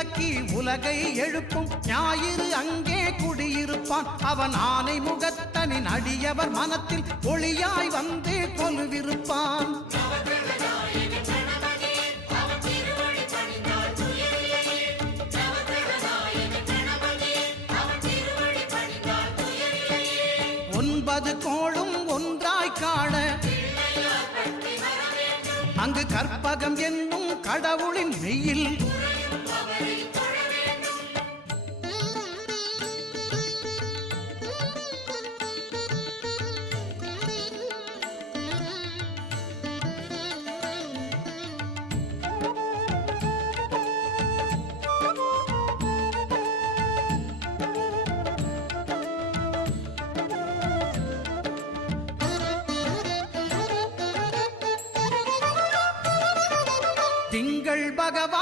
துலக்கி உலகை எழுப்பும் ஞாயிறு அங்கே குடியிருப்பான். அவன் ஆனை முகத்தனின் அடியவர் மனத்தில் ஒளியாய் வந்து கொலுவிருப்பான். ஒன்பது கோளும் ஒன்றாய் காண அங்கு கற்பகம் என்னும் கடவுளின் மெய்யில் திங்கள் பகவான்